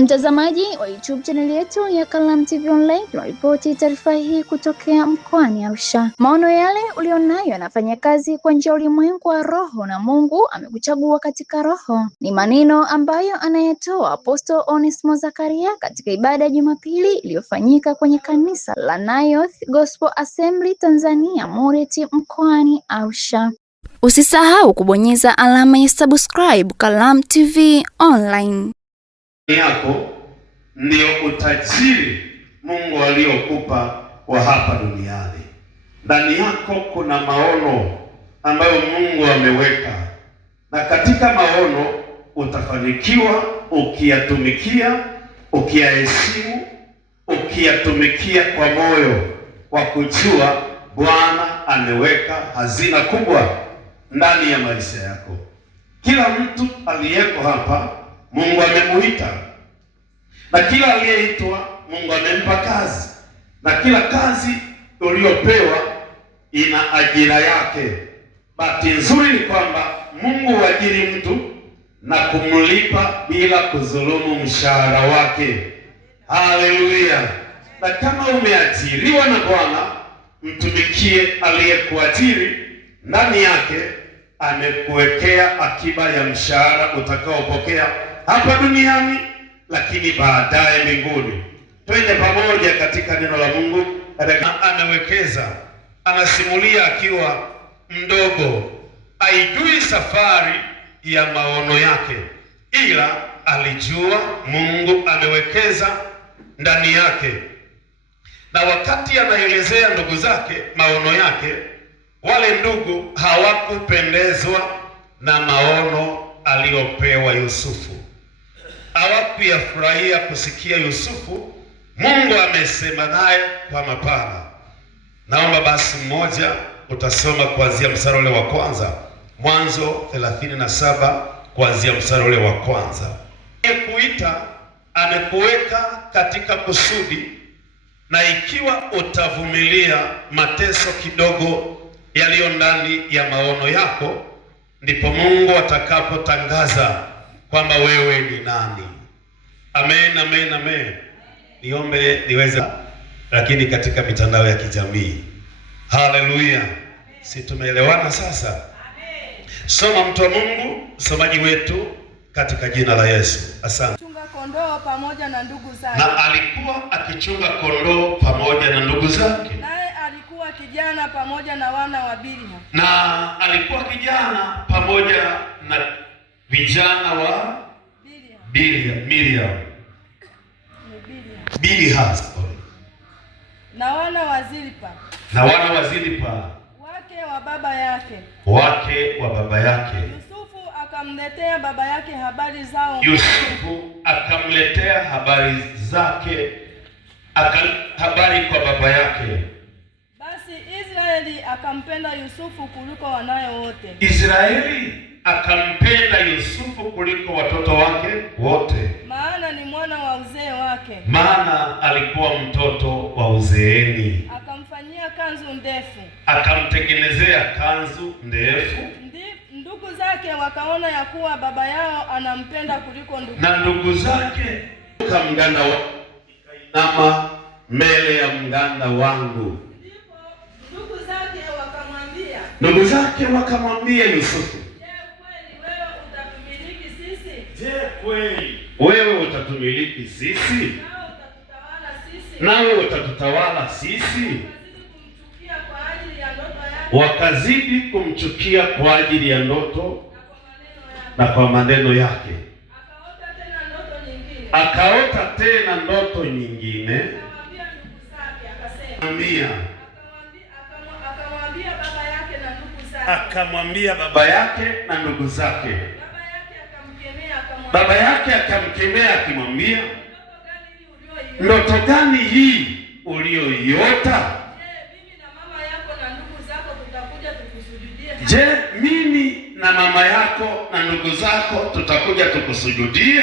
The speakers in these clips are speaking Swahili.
Mtazamaji wa YouTube channel yetu ya Kalamu TV Online, tunaripoti taarifa hii kutokea mkoani Arusha. Maono yale ulionayo yanafanya kazi kwa njia ya ulimwengu wa roho na Mungu amekuchagua katika roho. Ni maneno ambayo anayetoa Apostle Onesmo Zakaria katika ibada ya Jumapili iliyofanyika kwenye kanisa la Nayoth Gospel Assembly Tanzania Mureti mkoani Arusha. Usisahau kubonyeza alama ya subscribe Kalamu TV Online. Yako ndio utajiri Mungu aliokupa wa hapa duniani. Ndani yako kuna maono ambayo Mungu ameweka, na katika maono utafanikiwa ukiyatumikia, ukiyaheshimu, ukiyatumikia kwa moyo wa kujua Bwana ameweka hazina kubwa ndani ya maisha yako. Kila mtu aliyeko hapa Mungu amemuita, na kila aliyeitwa Mungu amempa kazi, na kila kazi uliyopewa ina ajira yake. Bahati nzuri ni kwamba Mungu huajiri mtu na kumlipa bila kudhulumu mshahara wake. Haleluya! Na kama umeajiriwa na Bwana, mtumikie aliyekuajiri. Ndani yake amekuwekea akiba ya mshahara utakaopokea hapa duniani, lakini baadaye mbinguni. Twende pamoja katika neno la Mungu. Amewekeza, anasimulia akiwa mdogo, haijui safari ya maono yake, ila alijua Mungu amewekeza ndani yake. Na wakati anaelezea ndugu zake maono yake, wale ndugu hawakupendezwa na maono aliyopewa Yusufu. Hawakuyafurahia kusikia Yusufu Mungu amesema naye kwa mapana. Naomba basi mmoja utasoma kuanzia mstari ule wa kwanza, Mwanzo 37 kuanzia mstari ule wa kwanza. Kuita amekuweka katika kusudi, na ikiwa utavumilia mateso kidogo yaliyo ndani ya maono yako, ndipo Mungu atakapotangaza kwamba wewe ni nani. Amen, amen, amen. Niombe niweze, lakini katika mitandao ya kijamii. Haleluya. Si tumeelewana sasa? Amen. Soma mtu wa Mungu, msomaji wetu katika jina la Yesu. Asante. Chunga kondoo pamoja na ndugu zake. Na alikuwa akichunga kondoo pamoja na ndugu zake. Naye alikuwa kijana pamoja na wana wa Biliha. Na alikuwa kijana pamoja na vijana wa Biliha. Na wana wa Zilpa. Na wana wa Zilpa, wake wa baba yake. Wake wa baba yake. Yusufu akamletea baba yake habari zao. Yusufu akamletea habari zake, habari kwa baba yake. Basi Israeli akampenda Yusufu kuliko wanaye wote. Israeli akampenda Yusufu kuliko watoto wake wote. Maana ni mwana wa uzee wake. Maana alikuwa mtoto wa uzeeni. Akamfanyia kanzu ndefu. Akamtengenezea kanzu ndefu. Ndugu zake wakaona ya kuwa baba yao anampenda kuliko ndugu. Na ndugu zake mganda wa ikainama mbele ya mganda wangu. Ndipo ndugu zake wakamwambia Yusufu, je, kweli wewe utatumiliki sisi? Nawe utatutawala sisi? Wakazidi kumchukia kwa ajili ya ndoto na kwa maneno yake. Akaota tena ndoto nyingine. Akamwambia baba yake na ndugu zake. Baba yake akamkemea akimwambia, ndoto gani hii uliyoiota? Je, mimi na mama yako na ndugu zako tutakuja tukusujudie?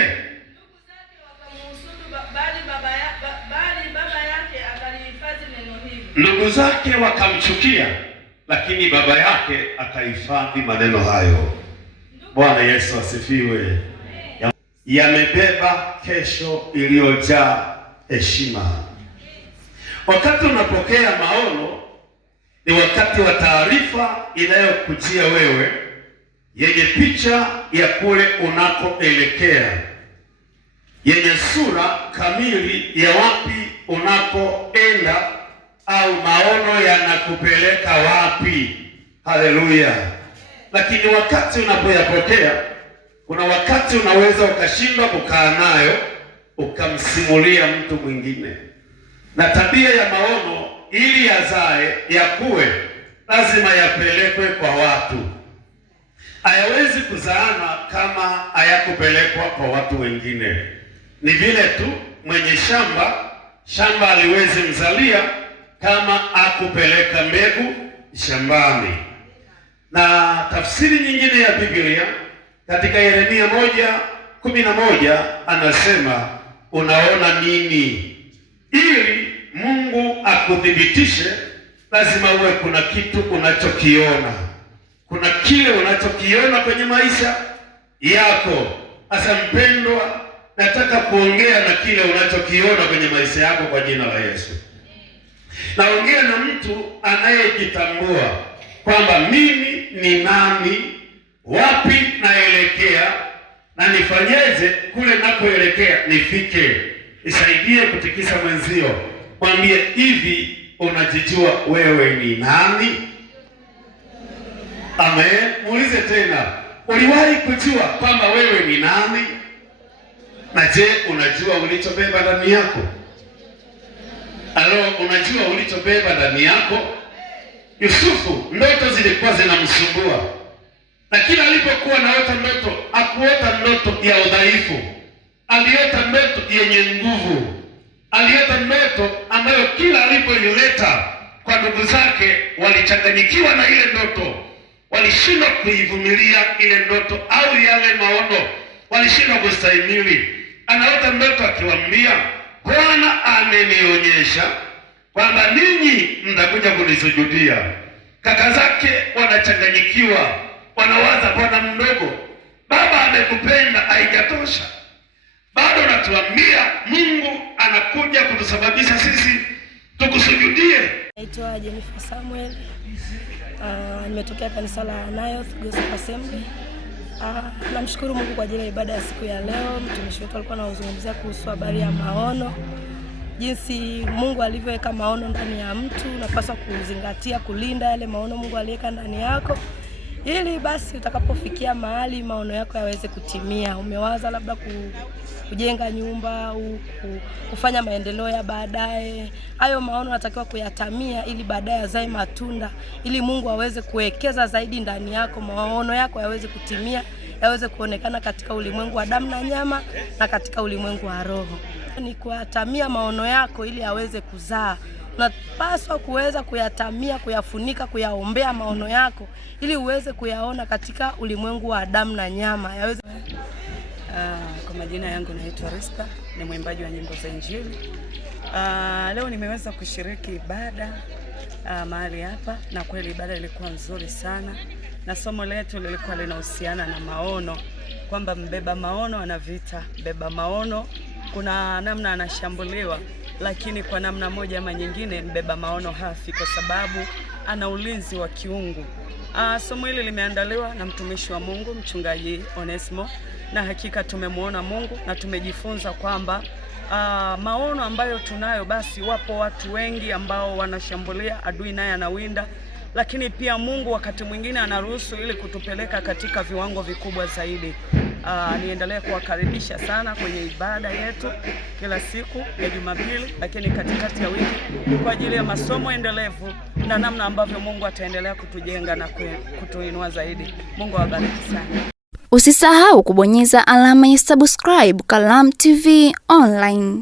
Ndugu zake wakamchukia, lakini baba yake akahifadhi maneno hayo. Bwana Yesu asifiwe. yamebeba kesho iliyojaa heshima. Wakati unapokea maono ni wakati wa taarifa inayokujia wewe yenye picha ya kule unakoelekea, yenye sura kamili ya wapi unakoenda au maono yanakupeleka wapi. Haleluya! Lakini wakati unapoyapokea, kuna wakati unaweza ukashindwa kukaa nayo ukamsimulia mtu mwingine. Na tabia ya maono ili yazae yakue, lazima yapelekwe kwa watu. Hayawezi kuzaana kama hayakupelekwa kwa watu wengine. Ni vile tu mwenye shamba aliwezi mzalia kama akupeleka mbegu shambani. Na tafsiri nyingine ya Biblia katika Yeremia 1:11 anasema, unaona nini? Ili Mungu akuthibitishe, lazima uwe kuna kitu unachokiona. Kuna kile unachokiona kwenye maisha yako. Asa mpendwa, nataka kuongea na kile unachokiona kwenye maisha yako kwa jina la Yesu. Naongea na mtu anayejitambua kwamba mimi ni nani, wapi naelekea, na nifanyeje kule nakoelekea nifike. Nisaidie kutikisa mwenzio, mwambie hivi, unajijua wewe ni nani? Amen. Muulize tena, uliwahi kujua kwamba wewe ni nani? Na je, unajua ulichobeba ndani yako? Unajua ulichobeba ndani yako? Yusufu, ndoto zilikuwa zinamsumbua, na kila alipokuwa naota ndoto, hakuota ndoto ya udhaifu. Aliota ndoto yenye nguvu. Aliota ndoto ambayo kila alipoileta kwa ndugu zake walichanganyikiwa na ile ndoto, walishindwa kuivumilia ile ndoto au yale maono, walishindwa kustahimili. Anaota ndoto akiwaambia, Bwana amenionyesha kwamba ninyi mtakuja kunisujudia. Kaka zake wanachanganyikiwa, wanawaza, bwana mdogo, baba amekupenda, haijatosha bado natuambia Mungu anakuja kutusababisha sisi tukusujudie. Naitwa Jennifer Samuel. Nimetokea kanisa la Nayoth Gospel Assembly. Namshukuru Mungu kwa ajili ya ibada ya siku ya leo. Mtumishi wetu alikuwa anazungumzia kuhusu habari ya maono. Jinsi Mungu alivyoweka maono ndani ya mtu, unapaswa kuzingatia kulinda yale maono Mungu aliweka ndani yako, ili basi utakapofikia mahali maono yako yaweze kutimia. Umewaza labda kujenga nyumba au kufanya maendeleo ya baadaye, hayo maono natakiwa kuyatamia ili baadaye yazae matunda, ili Mungu aweze kuwekeza zaidi ndani yako, maono yako yaweze kutimia, yaweze kuonekana katika ulimwengu wa damu na nyama na katika ulimwengu wa roho. Ni kuyatamia maono yako ili yaweze kuzaa. Unapaswa kuweza kuyatamia, kuyafunika, kuyaombea maono yako ili uweze kuyaona katika ulimwengu wa damu na nyama. Yaweze. Kwa majina yangu naitwa Rizka, ni mwimbaji wa nyimbo za Injili. Leo nimeweza kushiriki ibada mahali hapa, na kweli ibada ilikuwa nzuri sana, na somo letu lilikuwa linahusiana na maono, kwamba mbeba maono ana vita. Mbeba maono kuna namna anashambuliwa, lakini kwa namna moja ama nyingine mbeba maono hafi, kwa sababu ana ulinzi wa kiungu. Somo hili limeandaliwa na mtumishi wa Mungu Mchungaji Onesmo, na hakika tumemwona Mungu na tumejifunza kwamba maono ambayo tunayo, basi wapo watu wengi ambao wanashambulia, adui naye anawinda, lakini pia Mungu wakati mwingine anaruhusu ili kutupeleka katika viwango vikubwa zaidi. Niendelee kuwakaribisha sana kwenye ibada yetu kila siku ya Jumapili, lakini katikati ya wiki kwa ajili ya masomo endelevu na namna ambavyo Mungu ataendelea kutujenga na kutuinua zaidi. Mungu awabariki sana. Usisahau kubonyeza alama ya subscribe Kalamu TV Online.